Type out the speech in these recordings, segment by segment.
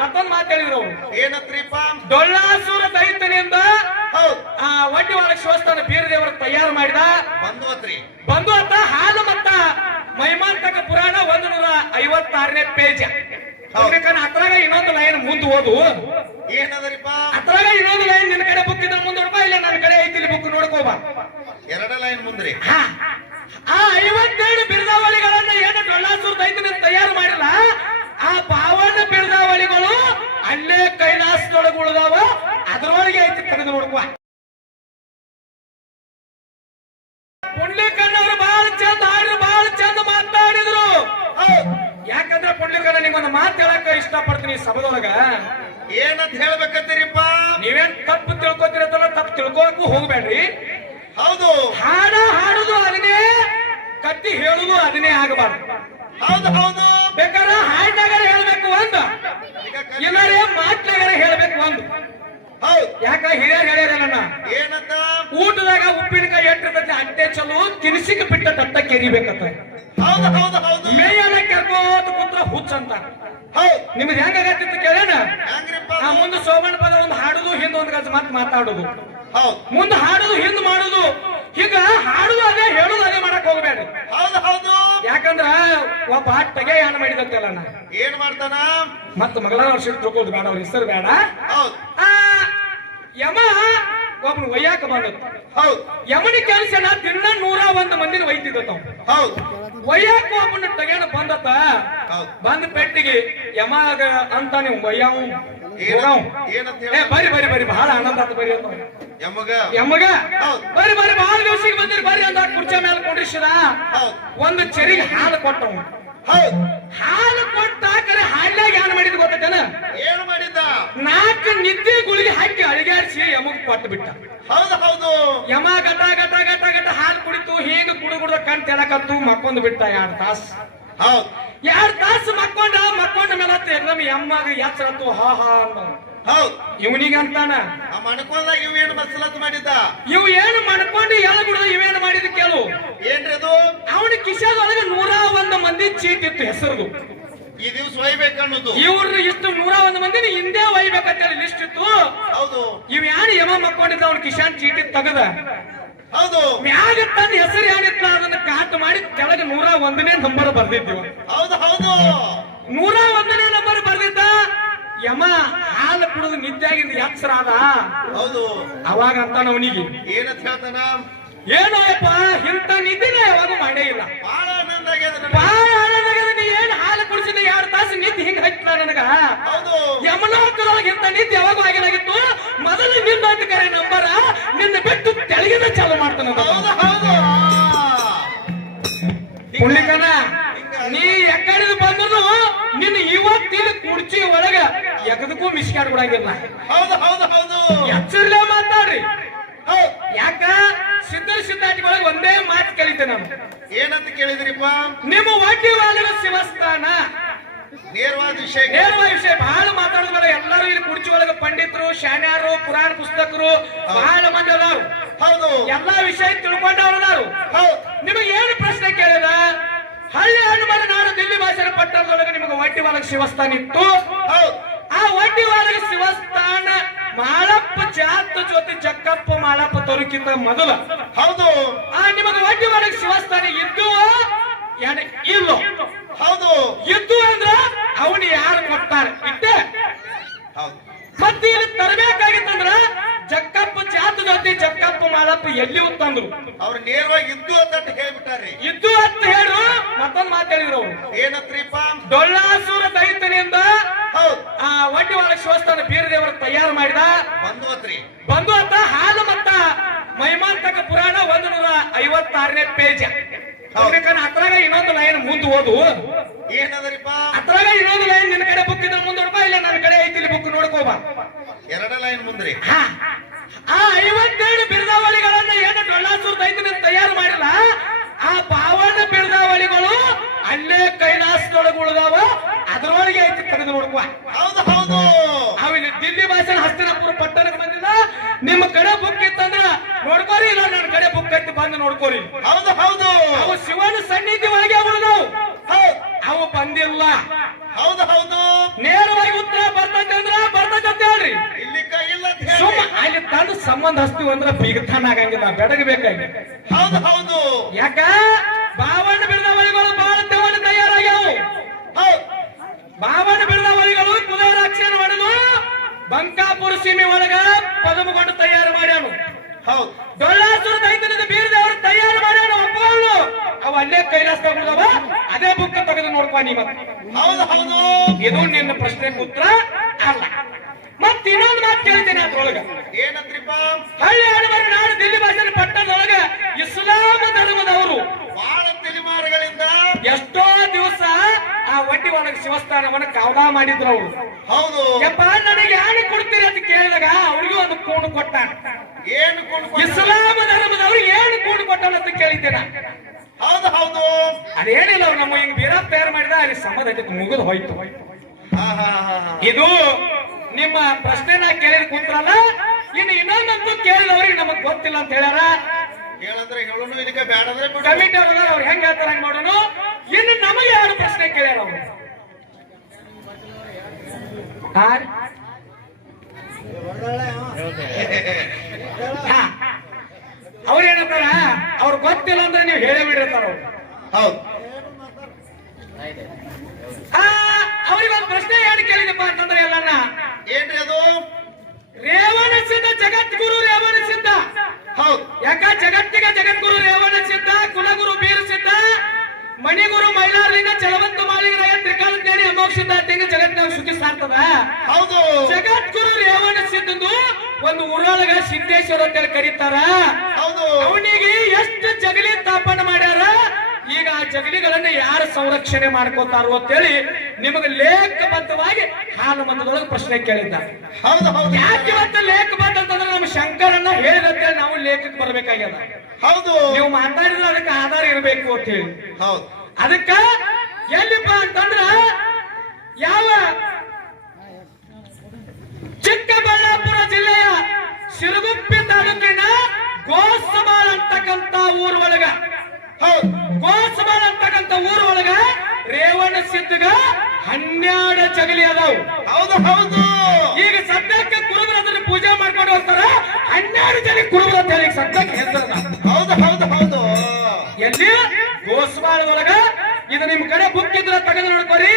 ಮತ್ತೊಂದ್ ಮಾತು ಹೇಳಿದ್ರು. ಅವ್ರು ಏನತ್ರಿಪ್ಪ ಡೊಳ್ಳಾಸುರ ದೈತನಿಂದ ಆ ಒಡ್ಡಿ ಒಳಗ ಶಿವಸ್ಥಾನ ಬೀರದೇವರ ತಯಾರು ಮಾಡಿದ ಬಂದ್ವತ್ರಿ. ಬಂದು ಹಾಲು ಮತ್ತ ಮೈಮಾಂತಕ ಪುರಾಣ ಒಂದ್ ನೂರ ಐವತ್ತಾರನೇ ಪೇಜ್. ಅದ್ರಾಗ ಇನ್ನೊಂದು ಲೈನ್ ಮುಂದೆ ಓದು. ಏನದರಿಪ್ಪ ಅದ್ರಾಗ ಇನ್ನೊಂದು ಲೈನ್ ನಿನ್ನ ಕಡೆ ಬುಕ್ ಇದ್ರೆ ಮುಂದೆ ನೋಡ್ಬಾ ಇಲ್ಲ ನನ್ನ ಕಡೆ ಐತಿ ಇಲ್ಲಿ ಬುಕ್ ನೋಡ್ಕೋಬಾ ಎರಡ ಲೈನ್ ಮುಂದ್ರಿ. ಹಾ. ಆ ಐವತ್ತೆರಡು ಬಿರ್ದಾವಳಿಗಳನ್ನ ಏನು ಡೊಳ್ಳಾಸೂರ್ ದೈತನಿಂದ ತಯಾರು ಮಾಡಿಲ್ಲ? ಆ ಪಾವನ ಬಿರುದಾವಳಿಗಳು ಕೈಲಾಸದೊಳಗೆ ಉಳಿದಾವ? ಅದರೊಳಗೆ ಐತಿ ತೆಗೆದು ನೋಡುವ ಪುಂಡ್ಲಿಕಣ್ಣವ್ರು ಬಹಳ ಚಂದ ಹಾಡಿದ್ರು ಬಹಳ ಚಂದ ಮಾತಾಡಿದ್ರು. ಯಾಕಂದ್ರೆ ಪುಂಡ್ಲಿಕಣ್ಣ ನಿಮ್ಮೊಂದು ಮಾತು ಹೇಳಕ್ ಇಷ್ಟಪಡ್ತೀನಿ ಸಭದೊಳಗ. ಏನಂತ ಹೇಳ್ಬೇಕಂತೀರಿಪ್ಪ? ನೀವೇನ್ ತಪ್ಪು ತಿಳ್ಕೊತಿರತ್ತಲ್ಲ ತಪ್ಪು ತಿಳ್ಕೊಳಕ್ಕೂ ಹೋಗ್ಬೇಡ್ರಿ. ಹೌದು. ಹಾಡ ಹಾಡುದು ಅದನ್ನೇ ಕತ್ತಿ ಹೇಳುದು ಅದನ್ನೇ ಆಗಬಾರ್ದು. ಹೌದು ಹೌದು. ಬೇಕಾದ್ರೆ ಹಾಡಿನಾಗ ಹೇಳ್ಬೇಕು ಒಂದು ಇಲ್ಲಾರೆ ಮಾತ್ನಾಗರ ಹೇಳ್ಬೇಕು ಒಂದು. ಹೌದು. ಯಾಕ ಹಿರಿಯರ್ ಹೇಳ್ಯಾರ ನನ್ನ? ಏನಂತ? ಊಟದಾಗ ಉಪ್ಪಿನಕಾಯಿ ಎಟ್ಟಿರ್ತೈತಿ ಅಟ್ಟೆ ಚಲೋ ತಿನಿಸಿಗೆ ಬಿಟ್ಟ ತಟ್ಟ ಕೆರಿಬೇಕತ್ತ. ಹೌದು ಹೌದು ಹೌದು. ಮೇಯನ ಕೆರ್ಕೋತ ಕುತ್ರ ಹುಚ್ಚ ಅಂತ. ಹೌದ್. ನಿಮ್ದು ಅಂತ ಕೇಳೇನ ಕೇಳೋಣ ಆ ಮುಂದೆ ಸೋಮಣ್ಣ ಪದ ಒಂದು ಹಾಡುದು ಹಿಂದ ಒಂದು ಗಜ ಮಾತು ಮಾತಾಡುದು. ಹೌದ್. ಮುಂದೆ ಹಾಡುದು ಹಿಂದ್ ಮಾಡುದು. ಈಗ ಹಾಡುದು ಅದೇ ಹೇಳುದು ಅದೇ ಮಾಡಕ್ ಹೋಗ್ಬೇಡ್ರಿ. ಹೌದು ಹೌದು. ಯಾಕಂದ್ರ ಒಬ್ಬ ಟಗೆ ಯಾನ ಮಾಡಿದಂತೆಲ್ಲ ನಾ. ಏನ್ ಮಾಡ್ತಾನ? ಮತ್ತ ಮಗಳ ತಿಳ್ಕೊಳ್ಳೋದು ಬೇಡ ಅವ್ರ ಹೆಸರು ಬೇಡ. ಹೌದ್. ಆ ಯಮ ಒಬ್ಬನ ಒಯ್ಯಾಕ ಬಂದತ್ ಹೌದು. ಯಮನಿ ಕೆಲಸ ದಿನ ನೂರ ಒಂದು ಮಂದಿನ ಒಯ್ತಿದ್ದ ಹೌದು. ಒಯ್ಯಾಕ ಒಬ್ಬನ ತಗೇನ ಬಂದತ್ತ. ಬಂದ ಪೆಟ್ಟಿಗೆ ಯಮ ಅಂತ ನೀವು ಒಯ್ಯಾವ್. ಏನ- ಏನಂತ ಬರಿ ಬರಿ ಬರಿ ಬಹಳ ಆನಂದ ಆತ ಬರಿ ಅಂತ ಯಮಗ. ಯಮಗ? ಹೌದ್. ಬರಿ ಬರಿ ಬಹಳ ದಿವಸಿಗೆ ಬಂದಿರಿ ಬರಿ ಅಂತ ಕುರ್ಚಿ ಮೇಲೆ ಕೊಂಡಿಸಿದ ಹೌದ್. ಒಂದು ಚೆರಿಗೆ ಹಾಲು ಕೊಟ್ಟವ್ ಹೌದು. ಹಾಲು ಕೊಟ್ಟ ಕರೆ ಹಾಲ್ಯಾಗ ಏನ್ ಮಾಡಿದ್ ಗೊತ್ತೇನ ಏನ್ ಮಾಡಿದ್ದ? ನಾಲ್ಕು ನಿದ್ದೆ ಗುಳಿಗೆ ಹಾಕಿ ಅಳಿಗಾಡಿಸಿ ಯಮಗ್ ಕೊಟ್ಟು ಬಿಟ್ಟ. ಹೌದು ಹೌದು. ಯಮ ಗಟ ಗಟ ಗಟ ಗಟ ಹಾಲು ಕುಡಿತು ಹೀಗೆ ಕುಡು ಕುಡ್ದ ಕಣ್ ತೆಲಕತ್ತು ಮಕ್ಕೊಂದು ಬಿಟ್ಟ ಎರಡ್ ತಾಸು? ಹೌದು. ಎರಡ್ ತಾಸು ಮಕ್ಕೊಂಡ ಮಕ್ಕೊಂಡ ಮೇಲೆ ಹತ್ತು ಯಮ್ಮಗೆ ಎಚ್ಚರತ್ತು ಹಾ ಹಾ ಅನ್ನೋ ಹೌದ್. ಇವನಿಗೆ ಅಂತಾನ? ಆ ಮಣಕೊಂದಾಗ ಇವ್ ಏನ್ ಮಸಲತ್ ಮಾಡಿದ್ದ? ಇವ್ ಏನು ಮಾಡ್ಕೊಂಡು ಎಲ್ಲ ಗುಡ್ದ ಇವೇನು ಮಾಡಿದ ಕೇಳು. ಏನ್ರಿ ಅದು? ಅವನ ಕಿಶಾದೊಳಗೆ ನೂರ ಒಂದು ಮಂದಿ ಚೀಟ್ ಇತ್ತು ಹೆಸರು ಈ ದಿವ್ಸ ಒಯ್ಬೇಕನ್ನೋದು ಇವ್ರು ಇಷ್ಟು ನೂರ ಒಂದು ಮಂದಿ ಹಿಂದೆ ಒಯ್ಬೇಕಂತೇಳಿ ಲಿಸ್ಟ್ ಇತ್ತು. ಹೌದು. ಇವ್ ಯಾರು ಯಮ ಮಕ್ಕೊಂಡಿದ್ದ ಅವ್ನ ಕಿಶಾನ್ ಚೀಟಿ ತಗದ? ಹೌದು. ಮ್ಯಾಗ ತನ್ನ ಹೆಸರು ಏನಿತ್ತ ಅದನ್ನ ಕಾಟ್ ಮಾಡಿ ಕೆಳಗೆ ನೂರ ಒಂದನೇ ನಂಬರ್ ಬರ್ದಿದ್ದೀವ ಹೌದು ಹೌದು. ನೂರ ಒಂದನೇ ನಂಬರ್ ಯಮ ಹಾಲು ಕುಡಿದು ನಿದ್ಯಾಗಿಂದ ಎಚ್ಚರ ಅದ ಹೌದು. ಅವಾಗ ಅಂತ ಅವನಿಗೆ. ಏನಂತ ಹೇಳ್ತಾನ? ಏನೋ ಅಪ್ಪ ಇಂಥ ನಿದ್ದಿನ ಯಾವಾಗ ಮಾಡೇ ಇಲ್ಲ. ಬಹಳ ಆನಂದ ಆಗ್ಯದ. ಬಾಳ ಆನಂದಾಗದ ನೀ ಏನ್ ಹಾಲು ಕುಡಿಸಿದ ಎರಡು ತಾಸು ನಿದ್ದೆ ಹಿಂಗ ಹಚ್ಚಿದ ನನಗ? ಹೌದು. ಯಮನೋತ್ತರೊಳಗೆ ಇಂತ ನಿದ್ದೆ ಯಾವಾಗ ಆಗಿಲಾಗಿತ್ತು ಮೊದಲು ನಿನ್ನ ಕರೆ ನಂಬರ ನಿನ್ನ ಬಿಟ್ಟು ತೆಳಗಿನ ಚಾಲು ಮಾಡ್ತಾನ ಹೌದು ಹೌದು. ಪುಣ್ಯಕನ ನೀ ಎಕ್ಕಡಿದು ಬಂದ್ರು ನಿನ್ನ ಇವತ್ತಿನ ಕುರ್ಚಿ ಒಳಗ ಎಗದಕ್ಕೂ ಮಿಸ್ಕಾಡ್ ಬಿಡಂಗಿಲ್ಲ. ಹೌದು ಹೌದು ಹೌದು. ಎಚ್ಚರ್ಲೆ ಮಾತಾಡ್ರಿ. ಯಾಕ? ಸಿದ್ಧ ಸಿದ್ಧಾಟಿಗಳಿಗೆ ಒಂದೇ ಮಾತು ಕಲಿತೆ ನಾನು. ಏನಂತ ಕೇಳಿದ್ರಿಪ್ಪ? ನಿಮ್ಮ ವಾಲಿನ ಶಿವಸ್ಥಾನ. ನೇರವಾದ ವಿಷಯ ನೇರವಾದ ವಿಷಯ. ಬಹಳ ಮಾತಾಡಿದ್ಮೇಲೆ ಎಲ್ಲರೂ ಇಲ್ಲಿ ಕುರ್ಚಿ ಒಳಗೆ ಪಂಡಿತರು ಶಾನ್ಯಾರು ಪುರಾಣ ಪುಸ್ತಕರು ಬಹಳ ಮಂದಿ ಅದಾರು. ಹೌದು. ಎಲ್ಲಾ ವಿಷಯ ತಿಳ್ಕೊಂಡವ್ರು ಅದಾರು. ಹೌದ್. ನಿಮಗೆ ಏನು ಪ್ರಶ್ನೆ ಕೇಳಿದ? ಹಳ್ಳಿ ಹನುಮನ ನಾಡು ದಿಲ್ಲಿ ಭಾಷೆ ಪಟ್ಟಣದೊಳಗೆ ನಿಮಗೆ ವಾಲಕ ಶಿವಸ್ಥಾನ ಇತ್ತು. ಹೌದ್. ಆ ಒಡ್ಡಿ ಒಳಗೆ ಶಿವಸ್ಥಾನ ಮಾಳಪ್ಪ ಜಾತ ಜೊತೆ ಜಕ್ಕಪ್ಪ ಮಾಳಪ್ಪ ತೋರಿಕಿಂತ ಮೊದಲು. ಹೌದು. ಆ ನಿಮಗೆ ಒಡ್ಡಿ ಒಳಗೆ ಶಿವಸ್ಥಾನ ಇದ್ದು ಇಲ್ಲ ಇಲ್ಲೋ. ಹೌದು. ಇದ್ದು ಅಂದ್ರ ಅವನು ಯಾರು ಕೊಡ್ತಾರೆ ಇಟ್ಟೆ ಹೌದು ಮತ್ತೆ ಇಲ್ಲಿ ತರಬೇಕಾಗಿತ್ತಂದ್ರ ಜಕ್ಕಪ್ಪ ಜಾತ ಜೊತೆ ಮಾಳಪ್ಪ ಎಲ್ಲಿ ತಂದ್ರು ಅವ್ರು ನೇರವಾಗಿ ಇದ್ದು ಅಂತ ಹೇಳ್ಬಿಟ್ಟಾರ್ರಿ. ಇದ್ದು ಅಂತ ಹೇಳು ಮತ್ತೊಂದು ಮಾತಾಡಿದ್ರು ಹೇಳಿದ್ರು ಅವ್ರು. ಏನತ್ರಿಪ್ಪ ಡೊಳ್ಳಾಸುರ ದೈತನಿಂದ ಹೌದ್. ಆ ಒಡ್ಡಿ ಒಳಗೆ ಶಿವಸ್ಥಾನ ಬೀರದೇವರ ತಯಾರು ಮಾಡಿದ ಬಂದ್ವತ್ರಿ. ಬಂದು ಅಂತ ಹಾಲು ಮತ್ತ ಮೈಮಾಂತಕ ಪುರಾಣ ಒಂದು ನೂರ ಐವತ್ತಾರನೇ ಪೇಜ್. ಅತ್ರಾಗ ಇನ್ನೊಂದು ಲೈನ್ ಮುಂದೆ ಓದು. ಏನದ್ರಿಪ್ಪ ಅತ್ರಾಗ ಇನ್ನೊಂದು ಲೈನ್ ನಿನ್ನ ಕಡೆ ಬುಕ್ ಇದ್ರೆ ಮುಂದೆ ನೋಡ್ಕೋ ಇಲ್ಲ ನನ್ನ ಕಡೆ ಐತಿ ಇಲ್ಲಿ ಬುಕ್ ನೋಡ್ಕೋಬಾ ಎರಡ ಲೈನ್ ಮುಂದ್ರಿ. ಹಾ. ಆ ಐವತ್ತೆರಡು ಬಿರ್ದಾವಳಿಗಳನ್ನ ಏನು ಡೊಳ್ಳಾಸೂರ್ ದೈತನಿಂದ ತಯಾರು ಮಾಡಿಲ್ಲ? ಆ ಪಾವನ ಬಿರ್ದಾವಳಿಗಳು ಅಲ್ಲೇ ಕೈಲಾಸದೊಳಗೆ ಉಳಿದಾವ. ಅದರೊಳಗೆ ಐತಿ ತೆಗೆದು ನೋಡುವ ಹೌದು ಹೌದು. ಇಲ್ಲಿ ದಿಲ್ಲಿ ಭಾಷೆ ಹಸ್ತಿನಾಪುರ ಪಟ್ಟಣಕ್ಕೆ ಬಂದಿಲ್ಲ. ನಿಮ್ಮ ಕಡೆ ಬುಕ್ ಇತ್ತಂದ್ರ ನೋಡ್ಕೋರಿ ಇಲ್ಲ ನನ್ನ ಕಡೆ ಬುಕ್ ಐತಿ ಬಂದು ನೋಡ್ಕೋರಿ. ಹೌದು ಹೌದು. ಅವು ಶಿವನ ಸನ್ನಿಧಿ ಒಳಗೆ ಉಳಿದವು. ಹೌದ್. ಅವು ಬಂದಿಲ್ಲ. ಹೌದು ಹೌದು. ನೇರವಾಗಿ ಉತ್ತರ ಬರ್ತಾ ಸಂಬಂಧ ಹಸ್ತೀವಿ ಅಂದ್ರ ಬೀಗತಾನ ಆಗಂಗಿಲ್ಲ ಬೆಡಗಬೇಕಾಗಿ. ಹೌದು ಹೌದು. ಯಾಕ? ಬಾವಣ್ಣ ಬಿಡದವಳಿಗಳು ಬಹಳ ತೆವಣ ತಯಾರಾಗ್ಯಾವು. ಹೌದು. ಬಾವಣ್ಣ ಬಿಡದವಳಿಗಳು ಕುದುರಾಕ್ಷನ ಹೊಡೆದು ಬಂಕಾಪುರ ಸೀಮೆ ಒಳಗ ಪದಮಗೊಂಡು ತಯಾರು ಮಾಡ್ಯಾನು. ಹೌದು. ಡೊಳ್ಳಾಸುರ ದೈತನದ ಬೀರದವರು ತಯಾರು ಮಾಡ್ಯಾನ ಒಬ್ಬವನು. ಅವ ಅಲ್ಲೇ ಕೈಲಾಸ ತಗೊಂಡವ ಅದೇ ಬುಕ್ ತೆಗೆದು ನೋಡ್ಕೊ ನೀ ಮತ್ತೆ. ಹೌದು ಹೌದು. ಇದು ನಿನ್ನ ಪ್ರಶ್ನೆ ಉತ್ತರ ಅಲ್ಲ. ಇನ್ನೊಂದು ಮಾತು ಕೇಳ್ತೇನೆ ಅದ್ರೊಳಗ. ಏನಂತ್ರಿಪ್ಪ ಹಳ್ಳಿ ಆಡುವರು ನಾಡು ದಿಲ್ಲಿ ಭಾಷೆ ಪಟ್ಟಣದೊಳಗ ಇಸ್ಲಾಂ ಧರ್ಮದವರು. ಬಹಳ ತಲೆಮಾರುಗಳಿಂದ ಎಷ್ಟೋ ದಿವಸ ಆ ಒಟ್ಟಿ ಒಳಗ ಶಿವಸ್ಥಾನವನ್ನ ಕಾವಲ ಮಾಡಿದ್ರು ಅವರು. ಹೌದು. ಯಪ್ಪ ನನಗೆ ಯಾರು ಕೊಡ್ತೀರಿ ಅಂತ ಕೇಳಿದಾಗ ಅವ್ರಿಗೂ ಒಂದು ಕೂಣು ಕೊಟ್ಟಾನ. ಏನು ಕೂಣು ಇಸ್ಲಾಂ ಧರ್ಮದವರು ಏನು ಕೂಣು ಕೊಟ್ಟಾನ ಅಂತ ಕೇಳಿದ್ದೇನೆ ಹೌದು ಹೌದು. ಅದೇನಿಲ್ಲ ಅವ್ರು ನಮ್ಮ ಹಿಂಗ್ ಬೀರ ತಯಾರು ಮಾಡಿದ ಅಲ್ಲಿ ಸಂಬಂಧ ಮುಗಿದು ಹೋಯ್ತು. ಇದು ನಿಮ್ಮ ಪ್ರಶ್ನೆನ ಕೇಳಿದ ಕೂತ್ರಲ್ಲ? ಇನ್ನು ಇನ್ನೊಂದಂತೂ ಕೇಳಿದವ್ರಿಗೆ ನಮಗ್ ಗೊತ್ತಿಲ್ಲ ಅಂತ ಹೇಳ್ಯಾರ? ಹೇಳಂದ್ರೆ ಹೇಳೋನು ಇದಕ್ಕೆ ಬಿಡು ಕಮಿಟಿ ಅವ್ರ ಅವ್ರು ಹೆಂಗ್ ಹೇಳ್ತಾರ ಹಂಗ್ ಮಾಡೋಣ ಇನ್ನು ನಮಗೆ ಯಾರು ಪ್ರಶ್ನೆ ಕೇಳ್ಯಾರ ಅವ್ರು ಹಾ ರೀ? ಹಾ. ಅವ್ರು ಏನಂತಾರ ಅವ್ರು ಗೊತ್ತಿಲ್ಲ ಅಂದ್ರೆ ನೀವು ಹೇಳೇ ಬಿಡಿರ್ತಾರ ಅವ್ರು ಹೌದು ಆ, ಅವ್ರಿಗೆ ಒಂದು ಪ್ರಶ್ನೆ ಏನು ಕೇಳಿದಪ್ಪ ಅಂತಂದ್ರೆ ಎಲ್ಲನ್ನ ಏನ್ರಿ ಅದು ರೇವಣ ಸಿದ್ಧ ಜಗದ್ಗುರು ರೇವಣ ಸಿದ್ಧ ಹೌದು ಯಾಕ ಜಗತ್ತಿಗೆ ಜಗದ್ಗುರು ರೇವಣ ಸಿದ್ಧ ಕುಲಗುರು ಬೀರ ಸಿದ್ಧ ಮಣಿಗುರು ಮೈಲಾರಲಿಂಗ ಚಲವಂತ ಮಾಳಿಗರಾಯ ತ್ರಿಕಾಲ ಜ್ಞಾನಿ ಅಮೋಘ ಸಿದ್ಧ ತೆಂಗ ಜಗತ್ತಿನಾಗ ಸುಖಿ ಸಾರ್ತದ ಹೌದು ಜಗದ್ಗುರು ರೇವಣ ಸಿದ್ಧಂದು ಒಂದು ಊರೊಳಗ ಸಿದ್ದೇಶ್ವರ ಅಂತೇಳಿ ಕರೀತಾರ ಹೌದು ಅವನಿಗೆ ಎಷ್ಟು ಜಗಲಿ ಸ್ಥಾಪನೆ ಮಾಡ್ಯಾರ ಈಗ ಆ ಜಗಲಿಗಳನ್ನ ಯಾರು ಸಂರಕ್ಷಣೆ ಮಾಡ್ಕೋತಾರೋ ಅಂತೇಳಿ ನಿಮಗೆ ಲೇಖಬದ್ಧವಾಗಿ ಹಾಲು ಮತದೊಳಗೆ ಪ್ರಶ್ನೆ ಕೇಳಿದ್ದಾರೆ. ಹೌದು ಹೌದು. ಯಾಕೆ ಇವತ್ತು ಲೇಖ ಅಂತಂದ್ರೆ ನಮ್ಮ ಶಂಕರನ್ನ ಹೇಳಿದಂತೆ ನಾವು ಲೇಖಕ್ಕೆ ಬರ್ಬೇಕಾಗ್ಯದ. ಹೌದು. ನೀವು ಮಾತಾಡಿದ್ರೆ ಅದಕ್ಕೆ ಆಧಾರ ಇರಬೇಕು ಅಂತ ಹೇಳಿ ಹೌದು. ಅದಕ್ಕ ಎಲ್ಲಿಪ್ಪ ಅಂತಂದ್ರ ಯಾವ ಚಿಕ್ಕಬಳ್ಳಾಪುರ ಜಿಲ್ಲೆಯ ಸಿರುಗುಪ್ಪಿ ತಾಲೂಕಿನ ಗೋಸಮಾಳ್ ಅಂತಕ್ಕಂತ ಊರೊಳಗ ಹೌದು. ಗೋಸಮಾಳ್ ಅಂತಕ್ಕಂತ ಊರ್ ಒಳಗ ರೇವಣ ಸಿದ್ಧಗ ಹನ್ನೆರಡು ಜಗಲಿ ಅದಾವು. ಹೌದು ಹೌದು. ಈಗ ಸದ್ಯಕ್ಕೆ ಕುರುಬರು ಅದನ್ನ ಪೂಜೆ ಮಾಡ್ಕೊಂಡು ಹೋಗ್ತಾರ. ಹನ್ನೆರಡು ಜನ ಕುರುಬರ ಅಂತ ಹೇಳಿ ಸದ್ಯಕ್ಕೆ ಹೆಸರದ ಹೌದು ಹೌದು ಹೌದು. ಎಲ್ಲಿ? ಗೋಸ್ವಾಳದೊಳಗ ಇದು ನಿಮ್ ಕಡೆ ಬುಕ್ ಇದ್ರ ತೆಗೆದು ನೋಡ್ಕೊರಿ.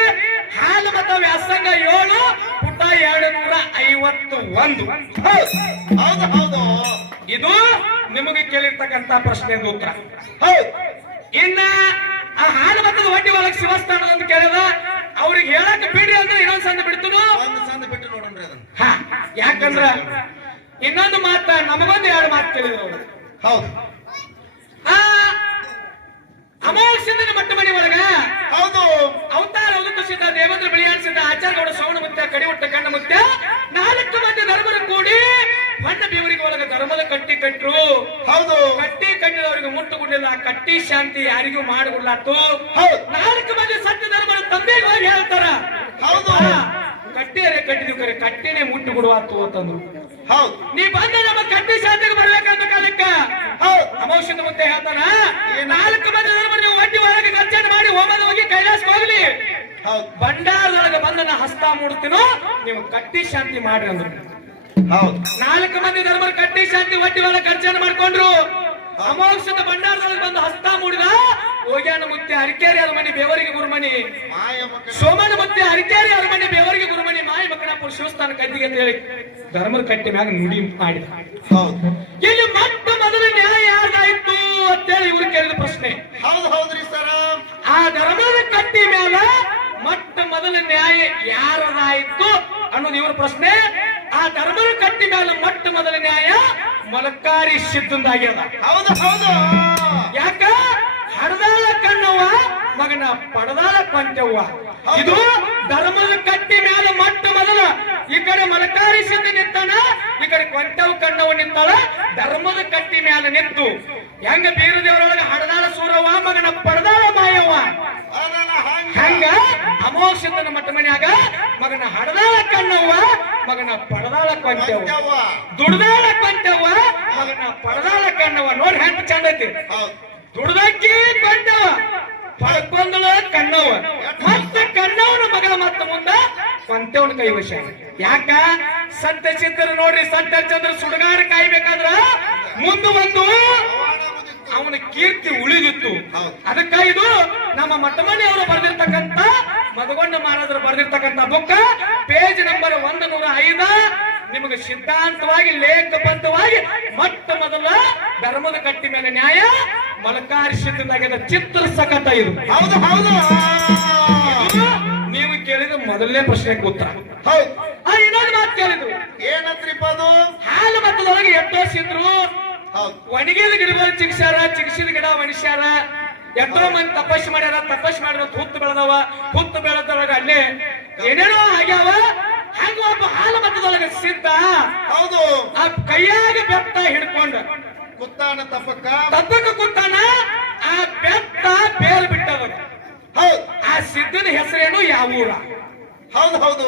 ಹಾಲು ಮತ ವ್ಯಾಸಂಗ ಏಳು ಪುಟ ಎರಡು ನೂರ ಐವತ್ತು ಒಂದು ಹೌದು ಹೌದು ಹೌದು. ಇದು ನಿಮಗೆ ಕೇಳಿರ್ತಕ್ಕಂತ ಪ್ರಶ್ನೆ ಉತ್ತರ. ಹೌದು. ಇನ್ನ ಆ ಹಾನುಮತದ ಮತದ ಹೊಟ್ಟಿ ಒಳಗೆ ಶಿವಸ್ಥಾನ ಅಂತ ಕೇಳದ ಅವ್ರಿಗೆ ಹೇಳಕ್ ಬಿಡ್ರಿ ಅಂದ್ರೆ ಇನ್ನೊಂದ್ ಸಂದ ಬಿಡ್ತನು ಬಿಟ್ಟು ನೋಡೋಣ್ರಿ ಅದನ್ನ. ಯಾಕಂದ್ರ ಇನ್ನೊಂದು ಮಾತ ನಮಗೊಂದು ಎರಡು ಮಾತು ಕೇಳಿದ್ರು ಹೌದು. ಅಮೋಘಸಿಂದನ ಮಟ್ಟ ಮನೆ ಒಳಗ ಹೌದು. ಅವತಾರ ಉದುಕಿಸಿದ ದೇವೇಂದ್ರ ಬಿಳಿಯಾಡಿಸಿದ ಆಚಾರ್ಯಗೌಡ ಶ್ರವಣ ಕಡಿ ಕಡಿವಟ್ಟ ಕಣ್ಣ ಮುತ್ಯ ನಾಲ್ಕು ಮಂದಿ ಧರ್ಮದ ಕೂಡಿ ಬಣ್ಣ ಬೇವರಿಗೆ ಒಳಗ ಧರ್ಮದ ಕಟ್ಟಿ ಕಟ್ರು. ಹೌದು. ಕಟ್ಟಿ ಕಟ್ಟಿದವರಿಗೆ ಮುಟ್ಟು ಕೊಡಲಿಲ್ಲ ಕಟ್ಟಿ ಶಾಂತಿ ಯಾರಿಗೂ ಮಾಡಿಕೊಡ್ಲಾತು ಹೌದು. ನಾಲ್ಕು ಮಂದಿ ಸತ್ಯ ಧರ್ಮದ ತಂದೆಗೆ ಹೋಗಿ ಹೇಳ್ತಾರ. ಹೌದು. ಕಟ್ಟಿಯರೆ ಕಟ್ಟಿದ್ವಿ ಕರೆ ಕಟ್ಟಿನೇ ಮುಟ್ಟು ಕೊಡುವಾತು ಅಂತಂದ್ರು. ಹೌದು. ನೀ ಬಂದ ನಮ್ಮ ಕಟ್ಟಿ ಶಾಂತಿಗೆ ಬರ್ಬೇಕಂತ ಕಾಲಕ್ಕ ಹೌದು. ಅಮೋಷದ ಮುಂದೆ ಹೇಳ್ತಾನ? ನಾಲ್ಕು ಮಂದಿ ನೀವು ಒಟ್ಟಿ ಒಳಗೆ ಖರ್ಚನ್ನು ಮಾಡಿ ಹೋಮದ ಹೋಗಿ ಕೈಲಾಸ ಹೋಗ್ಲಿ ಹೌದು. ಭಂಡಾರದೊಳಗೆ ಬಂದ ನಾ ಹಸ್ತ ಮೂಡ್ತೀನೋ ನೀವು ಕಟ್ಟಿ ಶಾಂತಿ ಮಾಡ್ರಿ ಅಂದ್ರು. ಹೌದು. ನಾಲ್ಕು ಮಂದಿ ಧರ್ಮರು ಕಟ್ಟಿ ಶಾಂತಿ ಒಟ್ಟಿ ಒಳಗೆ ಖರ್ಚನ್ನು ಮಾಡ್ಕೊಂಡ್ರು. ಅಮೋಕ್ಷದ ಭಂಡಾರದೊಳಗೆ ಬಂದು ಹಸ್ತ ಮೂಡಿದ ಹೋಗ್ಯಾನ ಮುತ್ತೆ ಹರಿಕೇರಿ ಅರಮನೆ ಬೇವರಿಗೆ ಮಕ್ಕಳ ಸೋಮನ ಮುತ್ತೆ ಹರಿಕೇರಿ ಅರಮನೆ ಬೇವರಿಗೆ ಗುರುಮಣಿ. ಮಾಯ ಮಕ್ಕಳ ಶಿವಸ್ಥಾನ ಕದ್ದಿಗೆ ಅಂತ ಹೇಳಿ ಧರ್ಮದ ಕಟ್ಟಿ ಮ್ಯಾಗ ನುಡಿ ಮಾಡಿದ. ಹೌದು. ಇಲ್ಲಿ ಮೊಟ್ಟ ಮೊದಲು ನ್ಯಾಯ ಯಾರ್ದಾಯ್ತು ಅಂತೇಳಿ ಇವ್ರು ಕೇಳಿದ ಪ್ರಶ್ನೆ. ಹೌದು ಹೌದ್ರಿ ಸರ. ಆ ಧರ್ಮದ ಕಟ್ಟಿ ಮೇಲೆ ಮೊಟ್ಟ ಮೊದಲ ನ್ಯಾಯ ಯಾರದಾಯ್ತು ಅನ್ನೋದು ಇವ್ರ ಪ್ರಶ್ನೆ. ಆ ಧರ್ಮದ ಕಟ್ಟಿ ಮೇಲೆ ಮೊಟ್ಟ ಮೊದಲ ನ್ಯಾಯ ಮಲಕಾರಿ ಸಿದ್ಧಂದಾಗ್ಯದ. ಹೌದು ಹೌದು. ಯಾಕ? ಹಡದಾಳ ಕಣ್ಣವ್ವ ಮಗನ ಪಡದಾಳ ಕೊಂಚವ್ವ. ಇದು ಧರ್ಮದ ಕಟ್ಟಿ ಮೇಲೆ ಮೊಟ್ಟ ಮೊದಲ. ಈ ಕಡೆ ಮಲಕಾರಿ ಸಿದ್ಧ ನಿಂತಾನ ಈ ಕಡೆ ಕೊಂಚವ್ ಕಣ್ಣವ ನಿಂತಾಳ ಧರ್ಮದ ಕಟ್ಟಿ ಮೇಲೆ ನಿಂತು. ಹೆಂಗ ಬೀರದೇವರೊಳಗೆ ಹಡದಾಳ ಸೂರವ್ವ ಮಗನ ಪಡದಾಳ ಮಾಯವ್ವ? ಹೆಂಗ? ಅಮೋಷಿತನ ಮಟ್ಟ ಮನ್ಯಾಗ ಮಗನ ಹಡದಾಳ ಕಣ್ಣವ್ವ ಮಗನ ಪಡದಾಳ ಕೊಂಟವ್ವ. ದುಡ್ದಾಳ ಕೊಂಟವ್ವ ಮಗನ ಪಡದಾಳ ಕಣ್ಣವ್ವ. ನೋಡಿ ಹೆಂಗ್ ಚಂದ ಐತಿ ದುಡ್ದಕ್ಕಿ ಕೊಂಡವ ಪಡ್ಕೊಂದಳ ಕಣ್ಣವ ಮತ್ತೆ ಕಣ್ಣವನ ಮಗ ಮತ್ತ ಮುಂದ ಕೊಂತೆವನ ಕೈ ವಶ. ಯಾಕ? ಸತ್ಯ ಸಿದ್ಧರು ನೋಡ್ರಿ ಸತ್ಯ ಚಂದ್ರ ಸುಡಗಾರ ಕಾಯ್ಬೇಕಾದ್ರ ಮುಂದ ಒಂದು ಅವನ ಕೀರ್ತಿ ಉಳಿದಿತ್ತು. ಅದಕ್ಕ ಇದು ನಮ್ಮ ಮಟ್ಟಮನಿ ಬರೆದಿರ್ತಕ್ಕಂಥ ಮದಗೊಂಡ ಮಹಾರಾಜರು ಬರೆದಿರ್ತಕ್ಕಂತ ಬುಕ್ ಪೇಜ್ ನಂಬರ್ ಒಂದು ನೂರ ಐದ ನಿಮಗೆ ಸಿದ್ಧಾಂತವಾಗಿ ಲೇಖಬದ್ಧವಾಗಿ ಮೊಟ್ಟ ಮೊದಲ ಧರ್ಮದ ಕಟ್ಟಿ ಮೇಲೆ ನ್ಯಾಯ ಮಲಕಾರಿ ಸಿದ್ಧನಾಗಿದ್ದ ಚಿತ್ರ ಸಖತ್ತ ಇದು ಹೌದು. ಹೌದು ನೀವು ಕೇಳಿದ ಮೊದಲನೇ ಪ್ರಶ್ನೆಗೆ ಉತ್ತರ. ಹೌದು. ಆ ಇನ್ನೊಂದು ಮಾತು ಕೇಳಿದ್ರು ಏನಂತ್ರಿಪ್ಪ ಅದು? ಹಾಲು ಮತದೊಳಗೆ ಎತ್ತೋಸಿದ್ರು. ಹೌದು. ಒಣಗಿದ ಗಿಡಗಳು ಚಿಕ್ಸಾರ ಚಿಕ್ಸಿದ ಗಿಡ ಮನುಷ್ಯಾರ ಎಷ್ಟೋ ಮಂದಿ ತಪಸ್ ಮಾಡ್ಯಾರ ತಪಸ್ ಮಾಡಿದ್ರೆ ಹುತ್ತು ಬೆಳೆದವ ಹುತ್ತು ಬೆಳೆದೊಳಗ ಅಲ್ಲೇ ಏನೇನೋ ಆಗ್ಯಾವ ಹಂಗ ಒಬ್ಬ ಹಾಲು ಮತದೊಳಗ ಸಿದ್ಧ ಹೌದು. ಆ ಕೈಯಾಗ ಬೆತ್ತ ಹಿಡ್ಕೊಂಡ. ಕುತ್ತಾನ ತಪ್ಪಕ್ಕ ತಪ್ಪಕ ಕುತ್ತಾನ ಆ ಬೆತ್ತ ಬೇಲ್ ಬಿಟ್ಟವ ಹೌದು. ಆ ಸಿದ್ಧನ ಹೆಸರೇನು ಯಾವ ಊರ ಹೌದು ಹೌದು.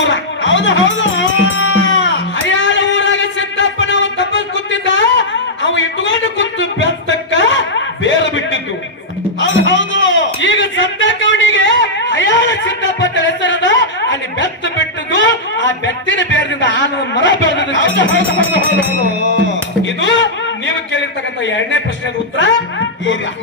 ಊರ ಹೌದು ಹೌದು. ಹಯಾಳ ಊರಾಗ ಸಿದ್ದಪ್ಪನ ಅವ ತಪ್ಪ ಕೂತಿದ್ದ ಅವ ಇಟ್ಕೊಂಡು ಕೂತು ಬೆತ್ತಕ್ಕ ಬೇರೆ ಬಿಟ್ಟಿದ್ದು. ಹೌದು ಹೌದು. ಈಗ ಸದ್ದಕ್ಕ ಅವನಿಗೆ ಹಯಾಳ ಸಿದ್ದಪ್ಪ ಹೆಸರದ. ಅಲ್ಲಿ ಬೆತ್ತ ಬಿಟ್ಟಿದ್ದು ಆ ಬೆತ್ತಿನ ಬೇರದಿಂದ ಆನಂದ ಮರ ಬೆಳೆದಿದ್ದು. ಹೌದು ಹೌದು ಹೌದು ಹೌದು ಇದು ನೀವು ಕೇಳಿರ್ತಕ್ಕಂಥ ಎರಡನೇ ಪ್ರಶ್ನೆಗೆ ಉತ್ತರ.